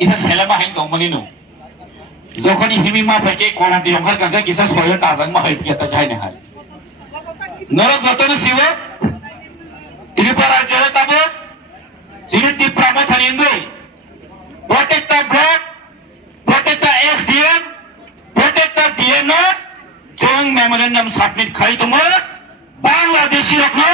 isa selama hain dong manino যখনই হিমি মা ফেকে কোনাটি অঙ্কার কাঙ্কা কিসা সয় টাজাং মা হই পিয়া তা চাই না হাই নরক যতন শিব ত্রিপুরা জয় তাবো যিনি ত্রিপুরা মাথানি ইন্দুই protect the block protect the SDM protect the DNO जों मेमोरेंडम सबमिट खाई तुम बांग्लादेशी रखना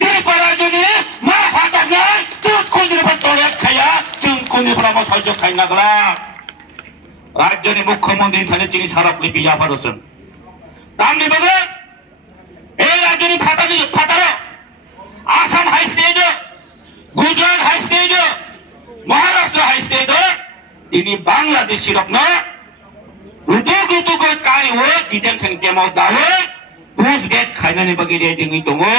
ত্রিপুরা जने मा हातक नाय जों कोननि पर तोड़े खाया जों कोननि पर मा सहयोग खाई नागला राज्यनि मुख्यमंत्री थाने चिनि सारापनि बिया पारसन तामनि बगे ए राज्यनि फातारो आसाम हाई स्टेट गुजरात हाई स्टेट महाराष्ट्र हाई स्टेट ini बांग्लादेशी रखना रुतु को कार्य हो डिटेंशन के मौ दावे पुस बेट खाइना ने बगे रेडिंग तो वो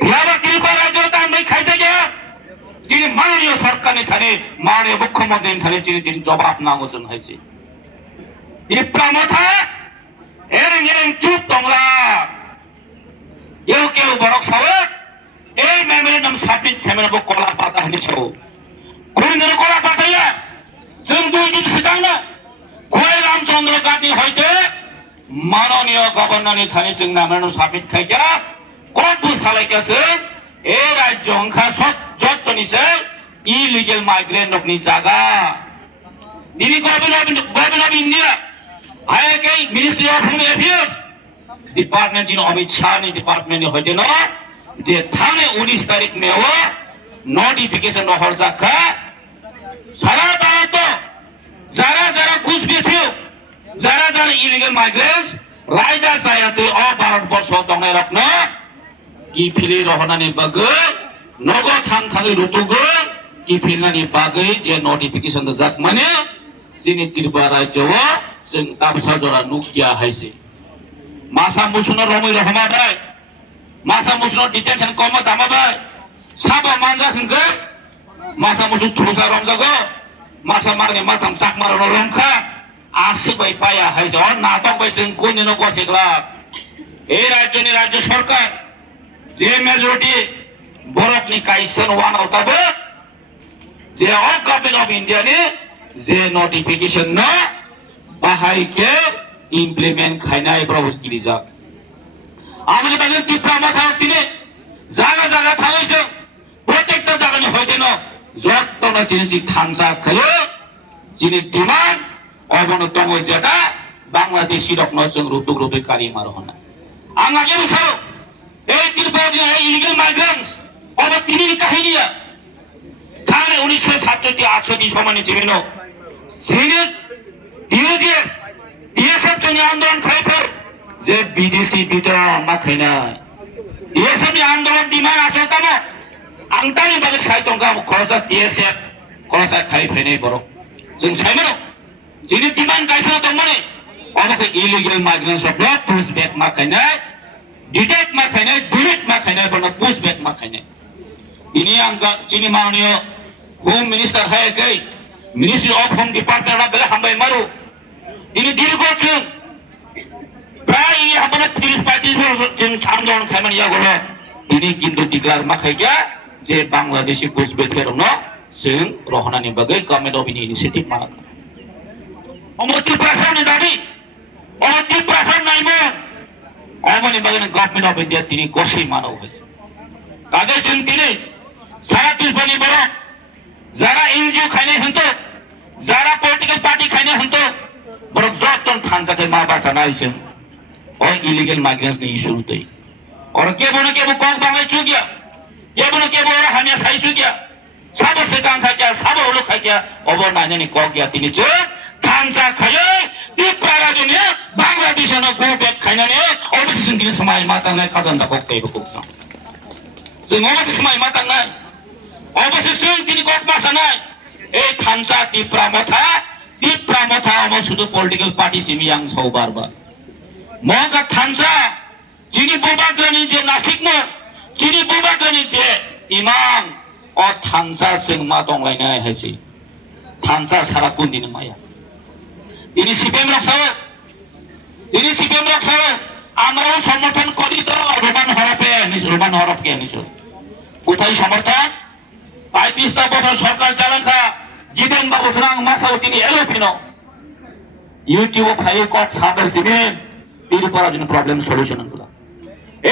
बिहार त्रिपुरा जो ताम नहीं खाइते गया जिने माननीय सरकार ने थाने माननीय मुख्यमंत्री थाने जिने दिन जवाब ना गोसन है से त्रिपुरा मथा एरें चुप तोंगला यो के बरक सावे ए मेमोरेंडम सबमिट खेमेना बो कोला पाता हनि छौ कोन ने कोला पाताया जों दुई दिन सिगांनो कोय रामचंद्र गांधी हयते माननीय गवर्नर थाने जों मेमोरेंडम सबमिट खाइया कोट बुसालायका जों ए राज्य अंखा सब जत्तनिसे इलीगल माइग्रेंट रखनि जागा दिनी गवर्नर ऑफ इंडिया आए के ministry of home affairs department जिन अमित शाह ने डिपार्टमेंट ने हयते न जे थाने 19 तारीख में वो नोटिफिकेशन हर जाखा सारा भारत जरा घुस बेथ्यो जरा इलीगल माइग्रेंट्स रायदा जायाते अ भारत वर्ष दंगाय रखन कि फिले रहनानि बागै नगो थांखाङै रुतुगो कि फिलनानि बागै जे नोटिफिकेशन जाक माने जिनि त्रिपुरा राज्यआव जों ताबसा जरा नुकिया हायसे मासा मुसुना रमै रहमाबाय मासा मुसुना डिटेंशन कम दामाबाय साबा मानजा खंखो मासा मुसु थुसा रमजागो मासा मारने माथाम साक मारन रंखा आसबाय पाया हायसे अ नाटक बाय जों कोनिनो गसेग्ला ए राज्यनि राज्य सरकार जे मेजॉरिटी बरकनि काइसन वान आउटाबो जे अ गवर्नमेंट ऑफ इंडिया ने जे नोटिफिकेशन न बाहाय के इम्प्लीमेंट खायनाय प्रपोज किरिजा आमनि बागै त्रिपुरा माथा तिने जागा थाङैसो प्रत्येक जागानि हयदेन जत्तन जिनि थांजा खायो जिनि डिमांड अबन दङ जेटा बांग्लादेशी रखनो जों रुतुक रुतुक कारि मारहना आं आगे बिसारो ए त्रिपुरा जिनि इलीगल माइग्रेंट्स अब तिनि काहिनिया थाने 1967-68 समानि जिमिनो जिनि DSF जोंनि आन्दोलन खायफोर जे विदेशी बिदर माखायना DSF नि आन्दोलन डिमांड आसलतानो आंतानि बागै साइतंगा खरसा DSF खरसा खायफैनाय बर जों साइमनो जिनि डिमांड गायसना दंमाने अबखै इलीगल माइग्रेंट्स अफ पुश बेक माखायनाय डिटेक्ट माखायनाय डिलीट माखायनाय बन पुश बेक माखायनाय इनि आंगा जिनि माननीय होम मिनिस्टर हायकै मिनिस्ट्री ऑफ होम डिपार्टमेंट बेले हामबाय मारु ini dirgochun pray ini habana 30-35 जों आन्दोलन खायमानि यागोलो ini किन्तु डिक्लेयार माखायगा जे बांग्लादेशी पुसबेथेरनो जों रहनानि बागै गवर्नमेंट ऑफ इनिशिएटिभ माना अमति प्रासन दाबी अमति प्रासन नाइमो अमनि बागै गवर्नमेंट ऑफ इंडिया तिनी गसै मानव हैस काजे जों तिनी सारा त्रिपुरानि बर जारा एनजिओ खायनाय हन्तो जारा पॉलिटिकल पार्टी खायनाय हन्तो बरक जत्तन थांजाखै मा बासा नायसों अ इलीगल माइग्रेंट्स नि इशू तै और केबोनो केबो कक बांगै चुगिया केबोनो केबो और हामिया साइ चुगिया साबो सेकां खाया साबो ओलो खाया अब नायनानि कक गया तिनि जो थांजा खायै त्रिपुरा राज्यनि बांग्लादेशनो गो बेक खायनानि अबसिसन दिनि समाय मातांनाय खादानदा कक तैबो कक जों अबसि समाय मातांनाय अबसिसन दिनि कक बासानाय ए थांजा त्रिपुरा मथा अब सुदु पॉलिटिकल पार्टी सिमियां सौबारबा मगा थांजा जिनि बुबाग्रानि जे नासिकमो जिनि बुबाग्रानि जे इमाम अ थांजा जों मा दंलायनाय हायसि थांजा सारा कुन्दिनि माया इनि सिपिएम रक्षाओ আমরাও সমর্থন করি তো রোমান হরপকে নিছো কোথায় সমর্থন 35টা বছর সরকার চালাখা Jiden bago senang masa ucini elopino. YouTube ভাই কট সাবেল সিমেন তিরি পড়ার জন্য প্রবলেম সলিউশন গুলো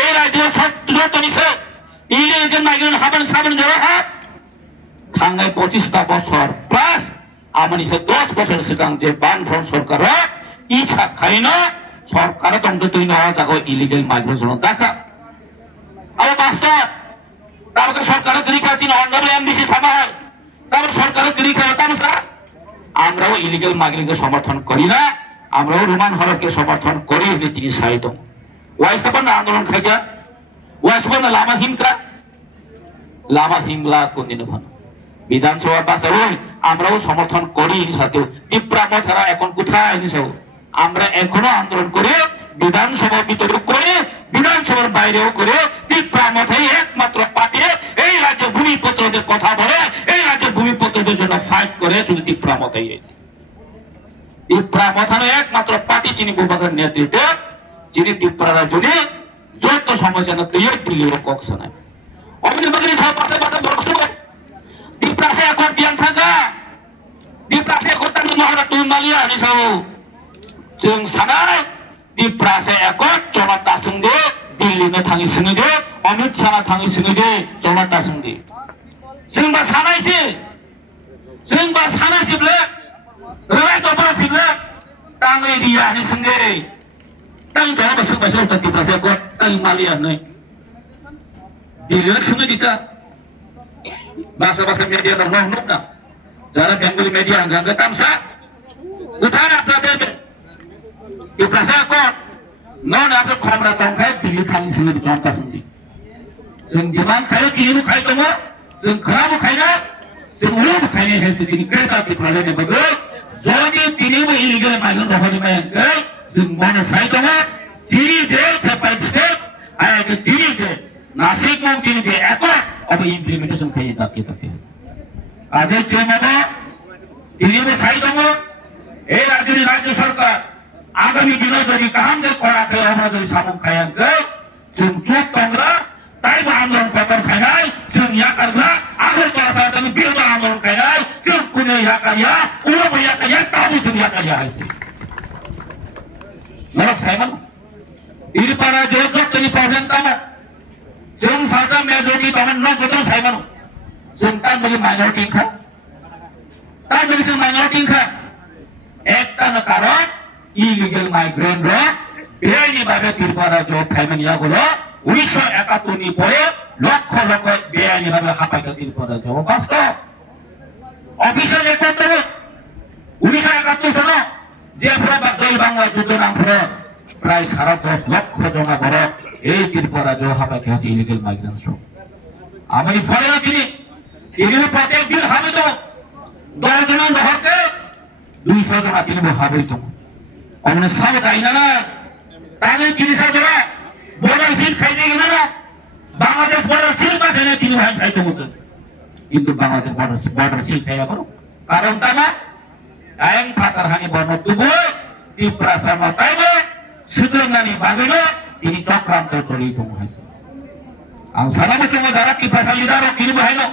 এই রাজ্যের সত্য নিছে ইলিগেল মাইগ্রেন্ট হাবেন সাবেন জড়ো হাত থাঙ্গায় 25টা বছর প্লাস আমার নিছে 10 বছর সিগাং যে বামফ্রন্ট সরকার ইচ্ছা খাইনো সরকার তন্ত্র তুই নেওয়া যাগো ইলিগেল মাইগ্রেশন দেখা আবার বাস্তব তারপরে সরকারের তরিকা চিন অন্ডার এমডিসি সামায় তারপর সরকারের তরিকা তামসা আমরাও ইলিগেল মাইগ্রেন্টকে সমর্থন করি না আমরাও রোমান হরকে সমর্থন করি তিনি সাহিত্য ওয়াইসাবান আন্দোলন খাইয়া ওয়াইসাবান লামা হিংলা কোনদিন ভান বিধানসভা বাসাও আমরাও সমর্থন করি সাথে ত্রিপুরা মথারা এখন কোথায় নিছাও আমরা এখনো আন্দোলন করে বিধানসভার ভিতরে করে বিধানসভার বাইরেও করে ত্রিপুরা মথাই একমাত্র পার্টি এই রাজ্যের ভূমিপত্রদের কথা বলে এই রাজ্যের ভূমিপত্রদের জন্য ফাইট করে শুধু ত্রিপুরা মথাই ত্রিপুরা মথানো একমাত্র পার্টি চিনি ভূভাগের নেতৃত্বে যিনি ত্রিপুরা রাজ্যে যত সমস্যা না তৈরি দিল্লির কক্ষ নাই অমনি বাগিনী সব পাশে পাশে বক্স ত্রিপুরা সে এখন বিয়ান থাকা ত্রিপুরা সে এখন তাকে মহারা তুই মালিয়া নিসাও जों सानाय ত্রিপুরা সে এখন জনতা সঙ্গে দিল্লিতে থাকি সঙ্গে অমিত শাহ থাকি সঙ্গে জনতা সঙ্গে जोंबा सानायसिब्ले रवाय दबरासिब्ले तांगै दियानि सঙ্গে तां जनाबा सोंबा सोंता ত্রিপুরা সে এখন तां मालिया नै দিল্লির সঙ্গে দিকা bahasa media terlalu nak যারা বেঙ্গলি মিডিয়া আঙ্গাঙ্গা তামসা কোথায় আপনাদের ত্রিপুরা সে এখন নন আছে খমরা তংখায় দিল্লি থাকি সঙ্গে জনতা সঙ্গে जों दिमान खायो दिल्ली खायो दङ जों खोलाबो खायना जों उलुबो खायनाय हेल्थ जोंनि क्रेता त्रिपुरानि बागै जदि दिनैबो इलिगेल माइग्रेन्ट रहनि मायखै जों मन साइ दङ जिनि जे सेपारेट स्टेट आरो जिनि जे नासिक मं जिनि जे एकट अब इमप्लिमेन्टेसन खायो ताके आजे जेमाबो दिनैबो साइ दङ এই রাজ্যের রাজ্য সরকার আগামী দিনে যদি কাহামকে করা খায় আমরা যদি সামুক খায়াঙ্কై जों চুপ তোমরা তাইবা আন্দোলন পেপার খাইনাই जों ইয়াকারগ্রা আগের পারাসাদানি বিরোধ আন্দোলন খাইনাই जों কুনে ইয়াকারিয়া উলব ইয়াকারিয়া তাবু जों ইয়াকারিয়া হাইছে নরক সাইমান ইরপারা জোজতনি প্রবলেম তামা जों সাজা মেজরিটি তখন ন জোত সাইমান जों তাই বলি মাইনরিটি খা তাই বলি जों মাইনরিটি খা একটা কারণ ইলিগেল মাইগ্রেন্ট র বেআইনি ভাবে ত্রিপুরা জো ফাইমানিয়া গুলো 1971 নি পরে লক্ষ লক্ষ বেআইনি ভাবে হাঁপাইতে ত্রিপুরা জো বাস্তব অফিসে রেকর্ড 1971 সনে যে পুরা জয় বাংলা যুদ্ধ নাম প্রায় 10.5 লক্ষ জনা বড় এই ত্রিপুরা জো হাঁপাইতে আছে ইলিগেল মাইগ্রেন্ট শো আমি ফলে তিনি প্রত্যেক দিন হবে তো 10 জন হতে 200 জন তিনি হবে তো অমনে সব গাইনা না তাহলে 30 জন বর্ডার সিল খাইছে কিনা বাংলাদেশ বর্ডার সিল পাশে তিনি ভাই সাইতে বসে কিন্তু বাংলাদেশ বর্ডার সিল খাইয়া করো কারণ তা না আইন ফাতার হানি বর্ণ তুগো ত্রিপুরা সামা তাইবে সুদ্রঙ্গানি বাগিনো তিনি চক্রান্ত চলি তো হইছে আং সারা বছর যারা ত্রিপুরা লিডার তিনি ভাইনো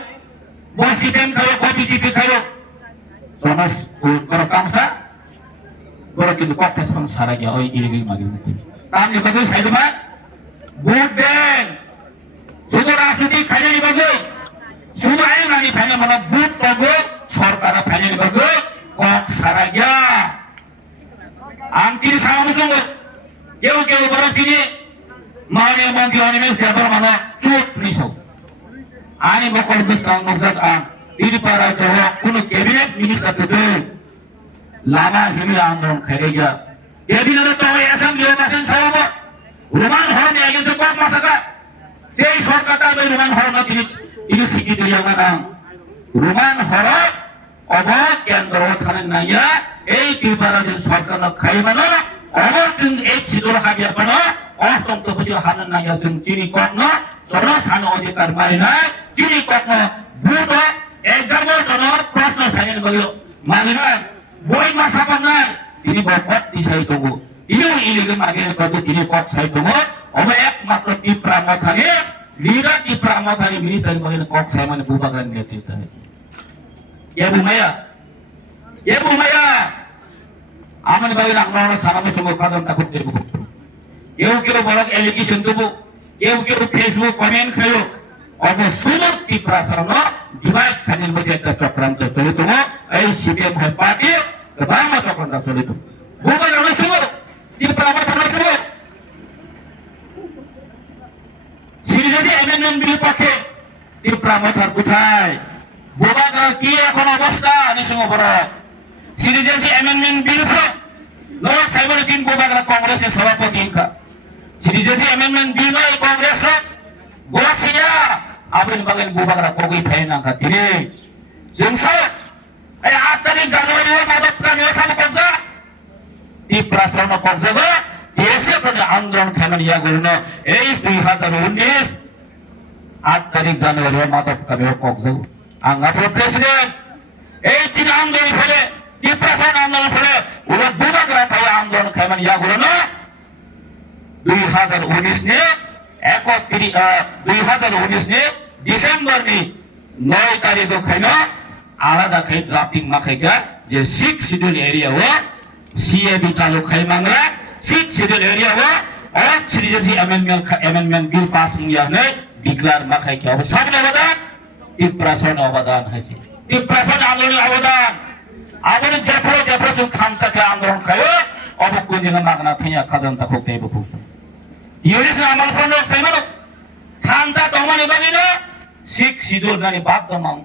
বসিপেন খাইও বিজেপি খাইও সমাজ বড় কামসা বড় কিন্তু কথা সমান সারা গিয়া ওই ইলিগেল মাইগ্রেন্ট তাহলে বাগৈ সাইদমা ভোট দেন শুধু রাজনীতি খাইনি বাগৈ শুধু আইনানি ফাইনে মানে ভোট পাবো সরকার ফাইনে বাগৈ কক সারা গিয়া আংটির সামনে সঙ্গে কেউ কেউ বড় চিনি মাননীয় মন্ত্রী অনিমেষ দেবর মানে চুপ নিছো আনি বকল বিস্তার নকজাত আন ত্রিপুরা জহ কোন ক্যাবিনেট মিনিস্টার তে লামা হিমি আন্দোলন খাইরে গিয়া ক্যাবিনেট তো অ্যাসেম্বলি অফিসার সাহেব রোমান হরনে একজন কক মাসাকা যেই সরকারটা ওই রোমান হরনা তিনি স্বীকৃতি দিয়া না রোমান হর অব কেন্দ্র থানে নাইয়া এই ত্রিপুরা যে সরকার খাইবানো অবশ্যই এই ছিদর হাবিয়া বানো অষ্টমত বছর হানে নাইয়া जों চিনি কর্ণ সর্বসান অধিকার মাই নাই চিনি কর্ণ ভূত এক্সামের জন্য প্রশ্ন সাইন বলিও মানে না বই মাসা বানাই তিনি বকত দিশাই তবু তিনি ইলিগেল মাইগ্রেন্ট করতে তিনি কক সাই তবু অবে একমাত্র ত্রিপুরা মথানে লিডার ত্রিপুরা মথানে মিনিস্টার বলেন কক সাই মানে ভূভাগের নেতৃত্ব এ বুমায়া ये बुमाया आमन बाई नागनावना सानामो समाव खाजन ताखौ देरबो केउ बलक एलिगेशन दुबो केउ फेसबुक कमेन्ट खायो अब सुलभ टिप्रासरनो डिभाइड खानिल मोनसे একটা চক্রান্ত চলিত এই সিপিএম হয় পার্টি गोबां চক্রান্ত চলিত बुबायरावनो सुबो टिप्रामा थाना सुबो সিরিজে এমএনএন বিল পক্ষে টিপ্রামা থার কোথায় বুবাগা কি এখন অবস্থা নিসঙ্গ বড় সিরিজে এমএনএন বিল নরক সাইবার চিন বুবাগা কংগ্রেসের সভাপতি ইনকা সিরিজে এমএনএন বিল নয় কংগ্রেস গোয়াসিয়া आबेन बागेन बुबागरा कोगै फाइना खातिरे जोंसो ए 8 तारिख जानुवारि मादक कामियो सानो कब्जा टिप्रासरनो कब्जाबो देशे पनि आन्दोलन खामन या गर्न ए 2019 8 तारिख जानुवारि मादक कामियो कब्जा आंगाफोर प्रेसिडेन्ट ए चिन आन्दोलन फले टिप्रासन आन्दोलन फले उला बुबागरा फाइ आन्दोलन खामन या गर्न 2019 ने 2019 ने डिसेम्बर नि 9 तारिख खाइनो आलादा खाइ ड्राफ्टिङ मा खाइका जे 6 शेड्यूल एरिया हो सीएबी चालू खाइ मांगला 6 शेड्यूल एरिया हो और सिरिजसी अमेंडमेंट बिल पासिङ या नै डिक्लेयर मा खाइका अब सबले अवदान टिप्रासन अवदान हैछि टिप्रासन आन्दोलन अवदान आबोले जेफ्रो सुन खामचा के आन्दोलन खायो अब कुनिना मागना थैया खजन्ता खोक्दैबो फुसु योरिस आमल फन्ड छैन खामचा दमाने बनिनो 6 शेड्यूल नानी बाध्य मांग